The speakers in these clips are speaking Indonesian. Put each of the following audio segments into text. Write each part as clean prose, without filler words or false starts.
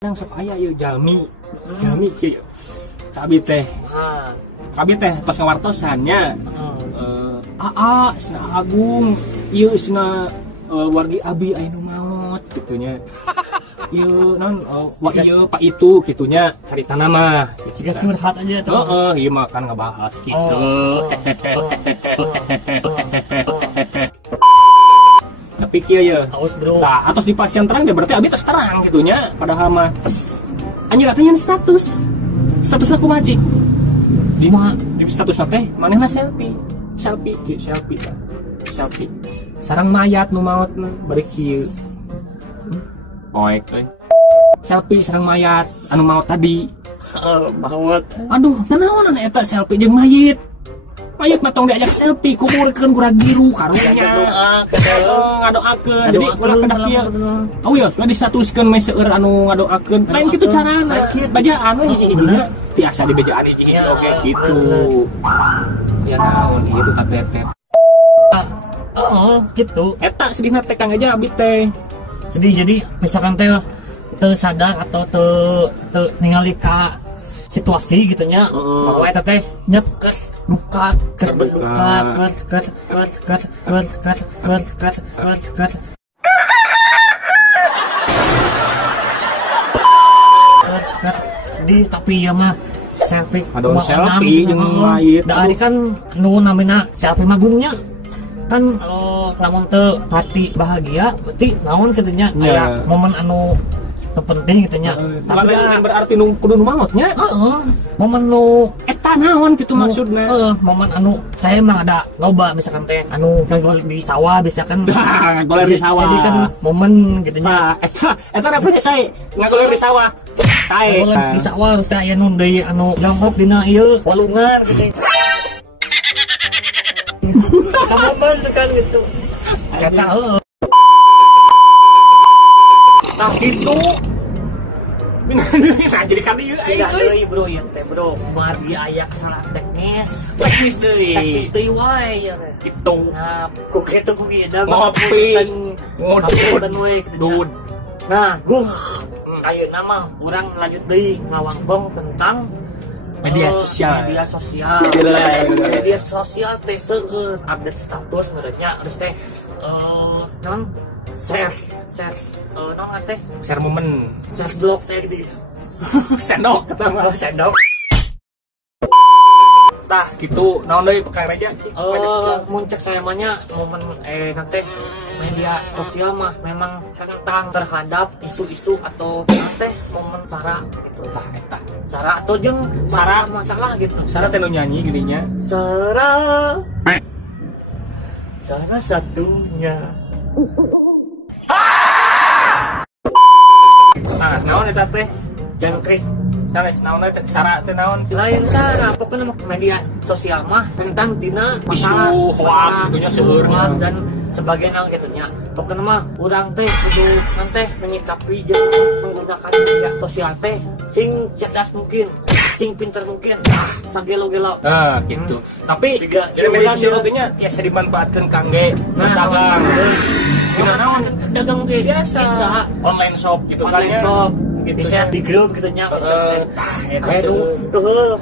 Nang sok aya ieu jalmi kieu. Kabi teh tos ngawartosannya. Cenah Agung, ieu cenah wargi abi aya nu maot kitunya. Ieu naon wa ieu Pak itu kitunya caritana mah. Jika curhat aja tuh. Heeh, ieu mah kan ngebahas gitu. Tapi kieu ya Haus bro. nah atos di pasien terang dia berarti abi tos terang gitunya padahal mah anjir katanya status aku maci di mah di status teh manehna selfie sareng mayat nu maot mah bari kieu poek euy selfie sareng mayat anu maot tadi Maut. aduh nanaon eta selfie jeung mayit matong diajak selfie kumurkeun kurang giru karunya ngadoakeun jadi ulah kedak ieu oh ya sudah distatuskeun meh seueur anu ngadoakeun lain kitu carana bajaan we bener tiasa dibejaan hiji oge kitu ya naon ieu tuh katetet Gitu. eta sedihna teh Kang Eja abi teh Sedih jadi misalkan teh teu sadar atau teu ningali ka situasi gitunya bahwa eta teh nyekes muka sedih tapi ya mah selfie aduh selfie jeung mayit da ari kan anu namina selfie magungnya kan namun teu hati bahagia berarti naon kitunya aya momen anu penting gitunya tapi berarti nu kudu nu maotnya momen nu eta naon gitu maksudna momen anu saya emang ada loba misalkan teh anu ngagolek di sawah misalkan ngagolek di sawah jadi kan momen gitunya eta referensi saya ngagolek di sawah saya ngagolek di sawah terus teh aya nu deui anu jongkok dina ieu walungan gitu momen kan gitu eta nah gitu nah jadi kan ieu deui bro ieu teh bro mari aya kesalahan teknis deui wae ya gitu nah ku kitu ku ieu da ngopi ngudud dud nah gung ayeuna mah urang lanjut deui ngawangkong tentang media sosial teh seueur update status menurutnya harus teh non share non teh share momen share blog teh gitu sendok kata mah sendok tah gitu naon deui Kang Reja muncak saya mahnya momen nanti media sosial mah memang tentang terhadap isu-isu atau nanti momen sara gitu tah eta sara atau jeung masalah gitu sara teh nu nyanyi geudinya sara satunya nah naon eta teh jangkrik naon eta sara teh naon lain sara pokoknya media sosial mah tentang tina masalah isu hoax gitunya seueur dan sebagainya gitunya pokoknya mah urang teh kudu nanti menyikapi jeung menggunakan media sosial teh sing cerdas mungkin sing pinter mungkin sagelo-gelo gitu tapi jadi media sosial nya tiasa dimanfaatkeun kangge dagang bener naon dagang ge biasa online shop gitu kan ya gitu share di grup gitu nya aduh tuh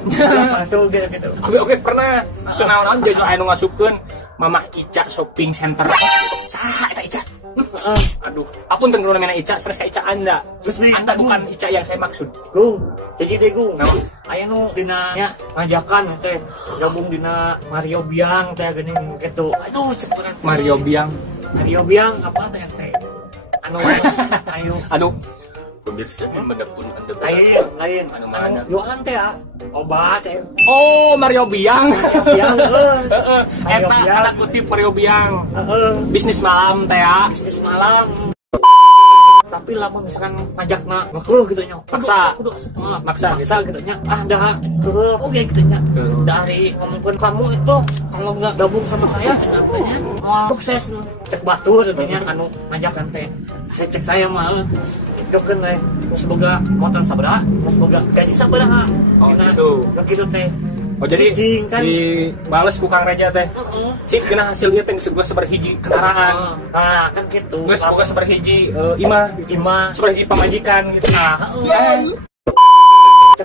masuk gitu oke pernah kenalan jeung anu ngasupkeun Mamah Ica Shopping Center saha eta Ica aduh apun teu namina Ica sanes ka Ica Anda Anda bukan Ica yang saya maksud Gung jadi deh Gung aya nu dina nya ngajakan teh gabung dina Mario Biang teh geuning kitu aduh cepet Mario Biang apa teh anu aduh pemirsa dimanapun Anda berada lain anu mana jualan teh obat teh oh Mario Biang eta kata kutip Mario Biang bisnis malam teh bisnis malam tapi lamun misalkan ngajakna ngekruh gitu nya maksa gitu nya dah keuh oge gitu nya dari ngomongkeun kamu itu kalau nggak gabung sama saya katanya mau sukses cek batur katanya anu ngajakan teh saya cek saya mah itu kan semoga motor sabaraha semoga gaji sabaraha gitu teh Oh jadi Cicing, kan? dibales ku Kang Reja teh. Cik kena hasil ieu teh geus sabarhiji kendaraan. Nah, kan gitu. Geus boga sabarhiji imah, sabarhiji pamajikan gitu. Nah,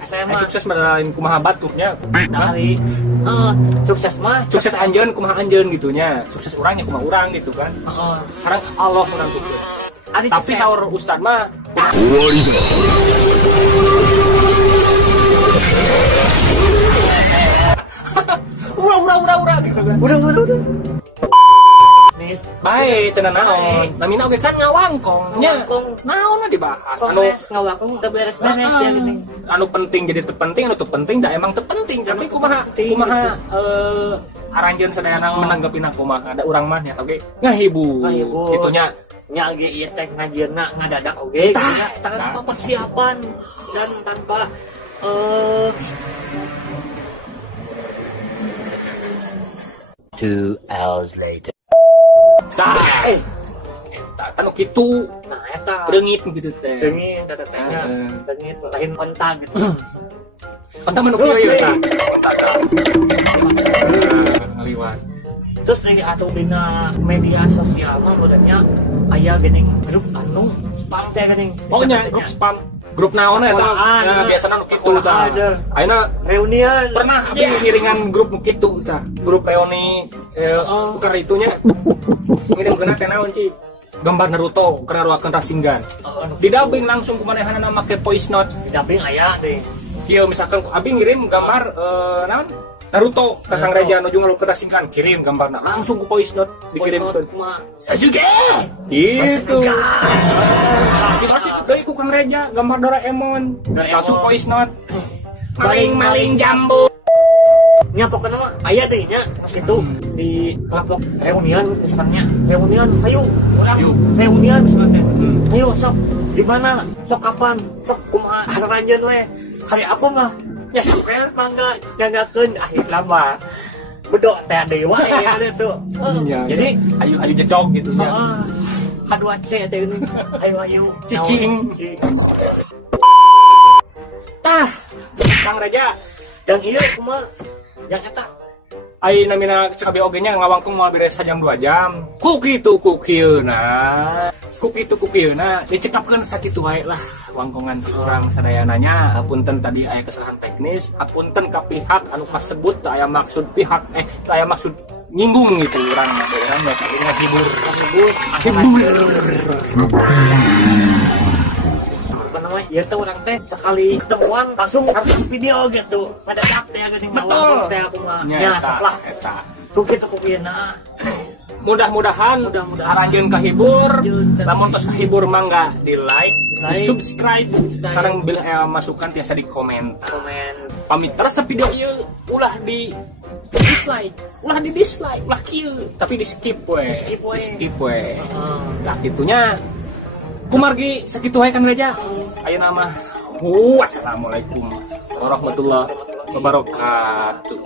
saya mah Sukses medalain kumaha batuknya. dari sukses mah Sukses anjeun kumaha anjeun gitunya. Sukses urangnya kumaha urang gitu kan. Sekarang Allah urang tuh. Tapi saur Ustad mah ura gitu kan. udah nih Baik, tenan naon. Namina oge kan ngawangkong. Nya Ngawangkong. naon lah dibahas. Anu kongres ngawangkong udah beres-beres dia gini. anu penting jadi terpenting, anu terpenting da emang terpenting. Tapi kumaha aranjeun sadayana menanggapina kumaha. Ada urang mah nya oge ngahibur. Gitunya. Nya ge ieu teh ngajieuna ngadadak oge nya tanpa persiapan dan tanpa 2 hours later. Eta tanu kitu nah eta bereungit gitu teh. dengin tetenya dengin lain kontak gitu. Kontak manu kieu ieu tah. Kontak. Ngaliwat. Terus nih atau dina media sosial mah menurutnya aya geuning grup anu spam teh geuning. Pokoknya grup spam. Grup naon eta? Nah, biasana nu kitu tah. Ayeuna reunian pernah abi ngiringan grup nu kitu tah. Grup reuni bukan itunya. Ngirimkeun teh naon Ci? Gambar Naruto keur ngaruakeun Rasengan. Didubbing langsung ku manehanna make voice note. didamping aya deh. Kieu misalkan abi ngirim gambar naon? Naruto ka Kang Reja nuju ngalukeun Rasengan, kirim gambarna langsung ku voice note dikirimkeun. Sasuke. Gitu. Dikasih deui ku Kang Reja gambar Doraemon, langsung voice note. Maling-maling jambu. Nya pokoknya mah aya deh nya gitu di kelompok reunian misalnya reunian ayo orang reunian misalnya ayo sok di mana sok kapan sok kumaha saranjeun we hari aku mah ya sok kae mangga ngagakeun akhir lama bedok teh dewa ya tuh. Jadi ayo jedog gitu ya. H2C teh ini ayo Cicing. Tah Kang Reja dan iya kumaha yang eta ai namina cabe oge nya ngawangkung moal beres jam 2 jam. Ku kitu ku kieuna. Dicekapkeun sakitu wae lah wangkongan urang sadayana nya. Apunten tadi aya kesalahan teknis, apunten ka pihak anu kasebut teu aya maksud teu aya maksud nyinggung gitu urang mah urang tapi ngahibur. Namanya ya tuh orang teh sekali ketemuan langsung harus video gitu ngadadak teh geuning ngawang teh aku mah nya salah eta ku kitu ku pieuna mudah-mudahan aranjeun kahibur lamun tos kahibur mangga di like di subscribe sareng bila masukan tiasa di komen pamit terus video ieu ulah di dislike ulah kieu tapi di skip we tak itunya kumargi sakitu wae Kang Reja. Ayeuna mah wassalamualaikum warahmatullahi wabarakatuh.